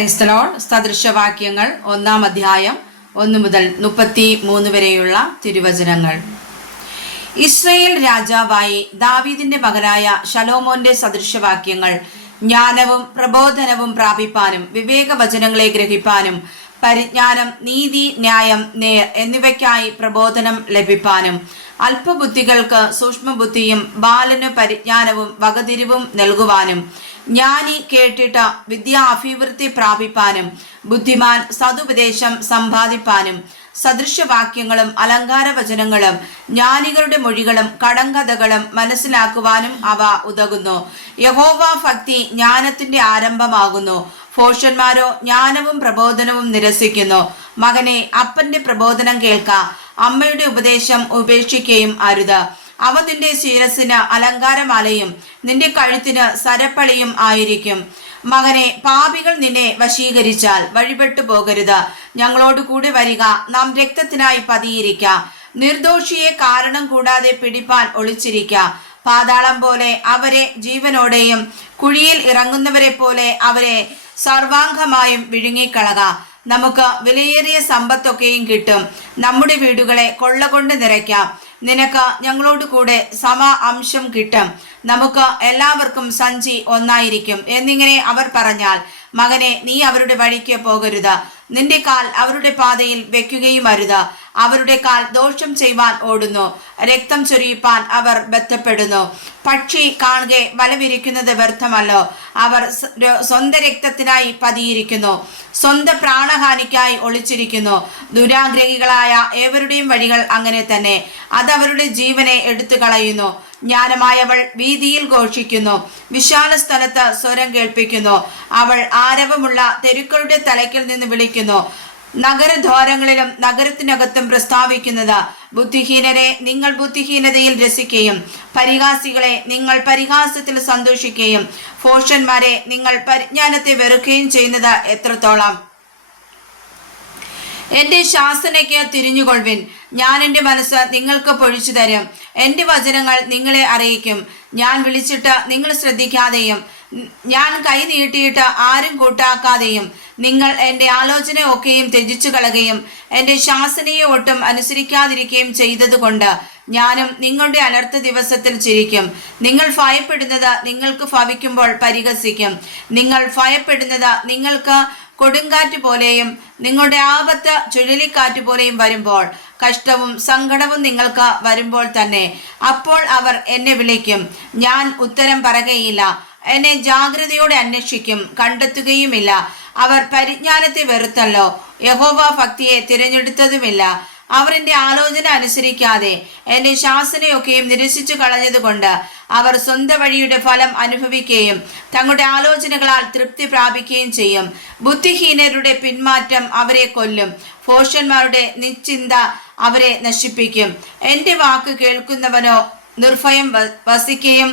Price the lord. സദൃശവാക്യങ്ങൾ 1-ാം അധ്യായം 1 മുതൽ 33 വരെയുള്ള തിരുവചനങ്ങൾ. ഇസ്രായേൽ രാജാവായി ദാവീദിന്റെ മകനായ ശലോമോന്റെ സദൃശവാക്യങ്ങൾ ജ്ഞാനവും പ്രബോധനവും പ്രാപിപ്പാനും വിവേകവചനങ്ങളെ ഗ്രഹിപ്പാനും പരിജ്ഞാനം, നീതി, ന്യായം, നേർ എന്നിവയ്ക്കായി പ്രബോധനം ലഭിപ്പാനും അല്പബുദ്ധികൾക്ക് സൂക്ഷ്മബുദ്ധിയും ബാലന് പരിജ്ഞാനവും വകതിരിവും നൽകുവാനും ജ്ഞാനി കേട്ടിട്ട് വിദ്യാഭിവൃദ്ധി പ്രാപിപ്പാനും ബുദ്ധിമാൻ സതുപദേശം സമ്പാദിപ്പാനും സദൃശവാക്യങ്ങളും അലങ്കാരവചനങ്ങളും ജ്ഞാനികളുടെ മൊഴികളും കടങ്കഥകളും മനസ്സിലാക്കുവാനും അവ ഉതകുന്നു. യഹോവ ഭക്തി ജ്ഞാനത്തിന്റെ ആരംഭമാകുന്നു. ഭോഷന്മാരോ ജ്ഞാനവും പ്രബോധനവും നിരസിക്കുന്നു. മകനെ, അപ്പന്റെ പ്രബോധനം കേൾക്ക, അമ്മയുടെ ഉപദേശം ഉപേക്ഷിക്കുകയും അരുത്. അവ നിന്റെ ശിരസിന് അലങ്കാരമാലയും നിന്റെ കഴുത്തിന് സരപ്പളിയും ആയിരിക്കും. മകനെ, പാപികൾ നിന്നെ വശീകരിച്ചാൽ വഴിപെട്ടു പോകരുത്. ഞങ്ങളോട് കൂടെ വരിക, നാം രക്തത്തിനായി പതിയിരിക്ക. നിർദോഷിയെ കാരണം കൂടാതെ പിടിപ്പാൻ ഒളിച്ചിരിക്ക. പാതാളം പോലെ അവരെ ജീവനോടെയും കുഴിയിൽ ഇറങ്ങുന്നവരെ പോലെ അവരെ സർവാംഗമായും വിഴുങ്ങിക്കളക. നമുക്ക് വിലയേറിയ സമ്പത്തൊക്കെയും കിട്ടും. നമ്മുടെ വീടുകളെ കൊള്ള കൊണ്ട് നിറയ്ക്കാം. നിനക്ക് ഞങ്ങളോട് കൂടെ സമ അംശം കിട്ടും. നമുക്ക് എല്ലാവർക്കും സഞ്ചി ഒന്നായിരിക്കും എന്നിങ്ങനെ അവർ പറഞ്ഞാൽ, മകനെ, നീ അവരുടെ വഴിക്ക് പോകരുത്. നിന്റെ കാൽ അവരുടെ പാതയിൽ വെക്കുകയും അരുത്. അവരുടെ കാൽ ദോഷം ചെയ്യുവാൻ ഓടുന്നു, രക്തം ചൊരിയിപ്പാൻ അവർ ബന്ധപ്പെടുന്നു. പക്ഷി കാണുകെ വലവിരിക്കുന്നത് വ്യർത്ഥമല്ലോ. അവർ സ്വന്തം രക്തത്തിനായി പതിയിരിക്കുന്നു, സ്വന്തം പ്രാണഹാനിക്കായി ഒളിച്ചിരിക്കുന്നു. ദുരാഗ്രഹികളായ ഏവരുടെയും വഴികൾ അങ്ങനെ തന്നെ. അതവരുടെ ജീവനെ എടുത്തു കളയുന്നു. ജ്ഞാനമായവൾ വീതിയിൽ ഘോഷിക്കുന്നു, വിശാല സ്ഥലത്ത് സ്വരം കേൾപ്പിക്കുന്നു. അവൾ ആരവമുള്ള തെരുക്കളുടെ തലയ്ക്കിൽ നിന്ന് വിളിക്കുന്നു, നഗരദ്വാരങ്ങളിലും നഗരത്തിനകത്തും പ്രസ്താവിക്കുന്നത്. ബുദ്ധിഹീനരെ, നിങ്ങൾ ബുദ്ധിഹീനതയിൽ രസിക്കുകയും പരിഹാസികളെ, നിങ്ങൾ പരിഹാസത്തിൽ സന്തോഷിക്കുകയും ഭോഷന്മാരെ, നിങ്ങൾ പരിജ്ഞാനത്തെ വെറുക്കുകയും ചെയ്യുന്നത് എത്രത്തോളം. എന്റെ ശാസനയ്ക്ക് തിരിഞ്ഞുകൊള്ളുവിൻ. ഞാൻ എൻ്റെ മനസ്സ് നിങ്ങൾക്ക് പൊഴിച്ചു തരും. എൻ്റെ വചനങ്ങൾ നിങ്ങളെ അറിയിക്കും. ഞാൻ വിളിച്ചിട്ട് നിങ്ങൾ ശ്രദ്ധിക്കാതെയും ഞാൻ കൈ നീട്ടിയിട്ട് ആരും കൂട്ടാക്കാതെയും നിങ്ങൾ എൻ്റെ ആലോചന ഒക്കെയും ത്യജിച്ചു കളയുകയും എൻ്റെ ശാസനയെ ഒട്ടും അനുസരിക്കാതിരിക്കുകയും ചെയ്തതുകൊണ്ട് ഞാനും നിങ്ങളുടെ അനർത്ഥ ദിവസത്തിൽ ചിരിക്കും. നിങ്ങൾ ഭയപ്പെടുന്നത് നിങ്ങൾക്ക് ഭവിക്കുമ്പോൾ പരിഹസിക്കും. നിങ്ങൾ ഭയപ്പെടുന്നത് നിങ്ങൾക്ക് കൊടുങ്കാറ്റ് പോലെയും നിങ്ങളുടെ ആപത്ത് ചുഴലിക്കാറ്റ് പോലെയും വരുമ്പോൾ, കഷ്ടവും സങ്കടവും നിങ്ങൾക്ക് വരുമ്പോൾ തന്നെ. അപ്പോൾ അവർ എന്നെ വിളിക്കും, ഞാൻ ഉത്തരം പറയുകയില്ല. എന്നെ ജാഗ്രതയോടെ അന്വേഷിക്കും, കണ്ടെത്തുകയുമില്ല. അവർ പരിജ്ഞാനത്തെ വെറുത്തല്ലോ, യഹോവ ഭക്തിയെ തിരഞ്ഞെടുത്തതുമില്ല. അവർ എൻ്റെ ആലോചന അനുസരിക്കാതെ എൻ്റെ ശാസനയൊക്കെയും നിരസിച്ചു കളഞ്ഞതുകൊണ്ട് അവർ സ്വന്തം വഴിയുടെ ഫലം അനുഭവിക്കുകയും തങ്ങളുടെ ആലോചനകളാൽ തൃപ്തി പ്രാപിക്കുകയും ചെയ്യും. ബുദ്ധിഹീനരുടെ പിന്മാറ്റം അവരെ കൊല്ലും, ഭോഷന്മാരുടെ നിശ്ചിന്ത അവരെ നശിപ്പിക്കും. എൻ്റെ വാക്ക് കേൾക്കുന്നവനോ നിർഭയം വസിക്കുകയും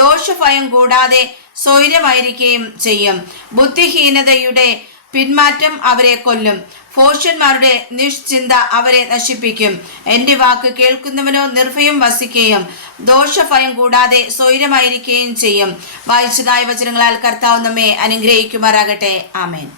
ദോഷഭയം കൂടാതെ സ്വൈര്യമായിരിക്കുകയും ചെയ്യും. ബുദ്ധിഹീനതയുടെ പിന്മാറ്റം അവരെ കൊല്ലും, ഭോഷന്മാരുടെ നിശ്ചിന്ത അവരെ നശിപ്പിക്കും. എൻ്റെ വാക്ക് കേൾക്കുന്നവനോ നിർഭയം വസിക്കുകയും ദോഷഭയം കൂടാതെ സ്വൈര്യമായിരിക്കുകയും ചെയ്യും. വായിച്ചതായ വചനങ്ങളാൽ കർത്താവ് നമ്മെ അനുഗ്രഹിക്കുമാറാകട്ടെ. ആമേൻ.